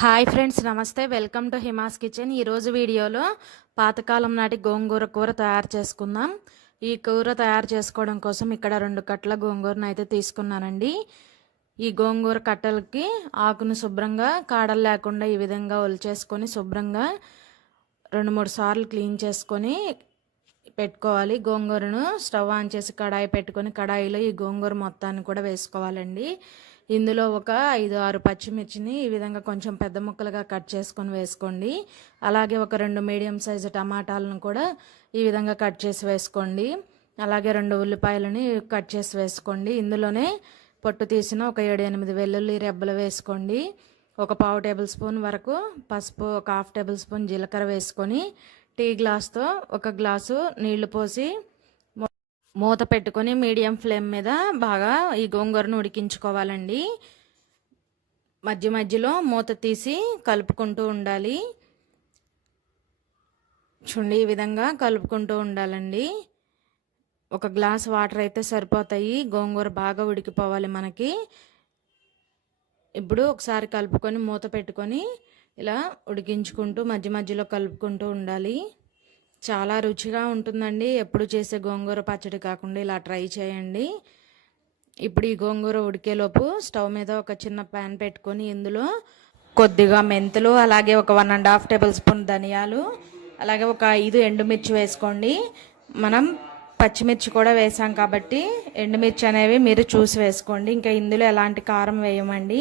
Hi friends నమస్తే. Welcome to Hima's kitchen. ఈరోజు వీడియోలో పాతకాలం నాటి గోంగూర కూర తయారు చేసుకుందాం. ఈ కూర తయారు చేసుకోవడం కోసం ఇక్కడ రెండు కట్టల గోంగూరను అయితే తీసుకున్నానండి. ఈ గోంగూర కట్టలకి ఆకును శుభ్రంగా కాడలు లేకుండా ఈ విధంగా ఒలిచేసుకొని శుభ్రంగా రెండు మూడు సార్లు క్లీన్ చేసుకొని పెట్టుకోవాలి. గోంగూరను స్టవ్ ఆన్ చేసి కడాయి పెట్టుకొని కడాయిలో ఈ గోంగూర మొత్తాన్ని కూడా వేసుకోవాలండి. ఇందులో ఒక ఐదు ఆరు పచ్చిమిర్చిని ఈ విధంగా కొంచెం పెద్ద ముక్కలుగా కట్ చేసుకొని వేసుకోండి. అలాగే ఒక రెండు మీడియం సైజు టమాటాలను కూడా ఈ విధంగా కట్ చేసి వేసుకోండి. అలాగే రెండు ఉల్లిపాయలని కట్ చేసి వేసుకోండి. ఇందులోనే పొట్టు తీసిన ఒక ఏడు ఎనిమిది వెల్లుల్లి రెబ్బలు వేసుకోండి. ఒక పావు టేబుల్ స్పూన్ వరకు పసుపు ఒక హాఫ్ టేబుల్ స్పూన్ జీలకర్ర వేసుకొని టీ గ్లాస్తో ఒక గ్లాసు నీళ్ళు పోసి మూత పెట్టుకొని మీడియం ఫ్లేమ్ మీద బాగా ఈ గోంగూరను ఉడికించుకోవాలండి. మధ్య మధ్యలో మూత తీసి కలుపుకుంటూ ఉండాలి. చూడండి ఈ విధంగా కలుపుకుంటూ ఉండాలండి. ఒక గ్లాస్ వాటర్ అయితే సరిపోతాయి. గోంగూర బాగా ఉడికిపోవాలి మనకి. ఇప్పుడు ఒకసారి కలుపుకొని మూత పెట్టుకొని ఇలా ఉడికించుకుంటూ మధ్య మధ్యలో కలుపుకుంటూ ఉండాలి. చాలా రుచిగా ఉంటుందండి. ఎప్పుడు చేసే గోంగూర పచ్చడి కాకుండా ఇలా ట్రై చేయండి. ఇప్పుడు ఈ గోంగూర ఉడికేలోపు స్టవ్ మీద ఒక చిన్న ప్యాన్ పెట్టుకొని ఇందులో కొద్దిగా మెంతులు అలాగే ఒక one and half tablespoon ధనియాలు అలాగే ఒక ఐదు ఎండుమిర్చి వేసుకోండి. మనం పచ్చిమిర్చి కూడా వేసాం కాబట్టి ఎండుమిర్చి అనేవి మీరు చూసి వేసుకోండి. ఇంకా ఇందులో ఎలాంటి కారం వేయమండి.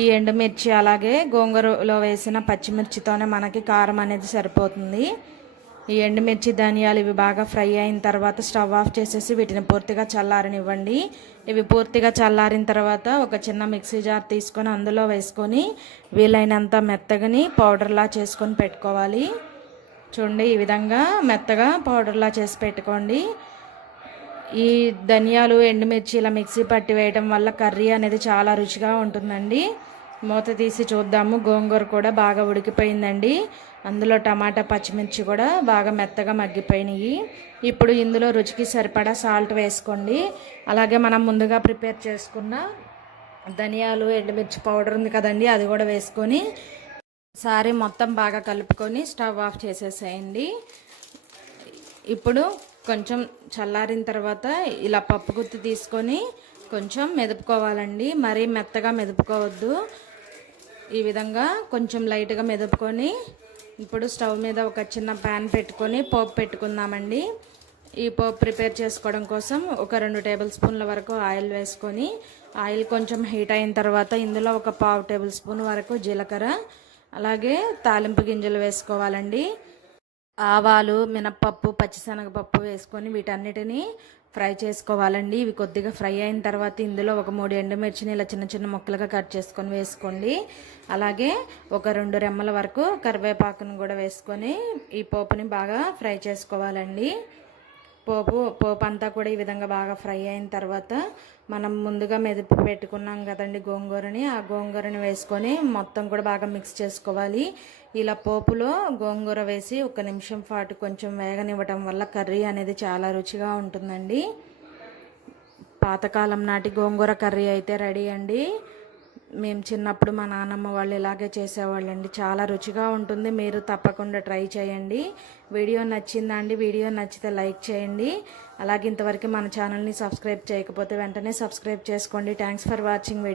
ఈ ఎండుమిర్చి అలాగే గోంగూరలో వేసిన పచ్చిమిర్చితోనే మనకి కారం అనేది సరిపోతుంది. ఈ ఎండుమిర్చి ధనియాలు ఇవి బాగా ఫ్రై అయిన తర్వాత స్టవ్ ఆఫ్ చేసేసి వీటిని పూర్తిగా చల్లారనివ్వండి. ఇవి పూర్తిగా చల్లారిన తర్వాత ఒక చిన్న మిక్సీ జార్ తీసుకొని అందులో వేసుకొని వీలైనంత మెత్తగని పౌడర్లా చేసుకొని పెట్టుకోవాలి. చూడండి ఈ విధంగా మెత్తగా పౌడర్లా చేసి పెట్టుకోండి. ఈ ధనియాలు ఎండుమిర్చి ఇలా మిక్సీ పట్టి వేయడం వల్ల కర్రీ అనేది చాలా రుచిగా ఉంటుందండి. మూత తీసి చూద్దాము. గోంగూర కూడా బాగా ఉడికిపోయిందండి. అందులో టమాటా పచ్చిమిర్చి కూడా బాగా మెత్తగా మగ్గిపోయినాయి. ఇప్పుడు ఇందులో రుచికి సరిపడా సాల్ట్ వేసుకోండి. అలాగే మనం ముందుగా ప్రిపేర్ చేసుకున్న ధనియాలు ఎండుమిర్చి పౌడర్ ఉంది కదండి అది కూడా వేసుకొని సారీ మొత్తం బాగా కలుపుకొని స్టవ్ ఆఫ్ చేసేసేయండి. ఇప్పుడు కొంచెం చల్లారిన తర్వాత ఇలా పప్పు గుత్తి తీసుకొని కొంచెం మెదుపుకోవాలండి. మరీ మెత్తగా మెదుపుకోవద్దు. ఈ విధంగా కొంచెం లైట్గా మెదుపుకొని ఇప్పుడు స్టవ్ మీద ఒక చిన్న ప్యాన్ పెట్టుకొని పోపు పెట్టుకుందామండి. ఈ పోపు ప్రిపేర్ చేసుకోవడం కోసం ఒక రెండు టేబుల్ స్పూన్ల వరకు ఆయిల్ వేసుకొని ఆయిల్ కొంచెం హీట్ అయిన తర్వాత ఇందులో ఒక పావు టేబుల్ స్పూన్ వరకు జీలకర్ర అలాగే తాలింపు గింజలు వేసుకోవాలండి. ఆవాలు మినప్పప్పు పచ్చిశనగపప్పు వేసుకొని వీటన్నిటిని ఫ్రై చేసుకోవాలండి. ఇవి కొద్దిగా ఫ్రై అయిన తర్వాత ఇందులో ఒక మూడు ఎండుమిర్చిని ఇలా చిన్న చిన్న ముక్కలుగా కట్ చేసుకొని వేసుకోండి. అలాగే ఒక రెండు రెమ్మల వరకు కరివేపాకును కూడా వేసుకొని ఈ పోపుని బాగా ఫ్రై చేసుకోవాలండి. పోపు పోపు అంతా కూడా ఈ విధంగా బాగా ఫ్రై అయిన తర్వాత మనం ముందుగా మెదిపి పెట్టుకున్నాం కదండి గోంగూరని. ఆ గోంగూరని వేసుకొని మొత్తం కూడా బాగా మిక్స్ చేసుకోవాలి. ఇలా పోపులో గోంగూర వేసి ఒక నిమిషం పాటు కొంచెం వేగనివ్వటం వల్ల కర్రీ అనేది చాలా రుచిగా ఉంటుందండి. పాతకాలం నాటి గోంగూర కర్రీ అయితే రెడీ అండి. మేము చిన్నప్పుడు మా నాన్నమ్మ వాళ్ళు ఇలాగే చేసేవాళ్ళండి. చాలా రుచిగా ఉంటుంది. మీరు తప్పకుండా ట్రై చేయండి. వీడియో నచ్చిందా అండి వీడియో నచ్చితే లైక్ చేయండి. అలాగే ఇంతవరకు మన ఛానల్ని సబ్స్క్రైబ్ చేయకపోతే వెంటనే సబ్స్క్రైబ్ చేసుకోండి. Thanks for watching video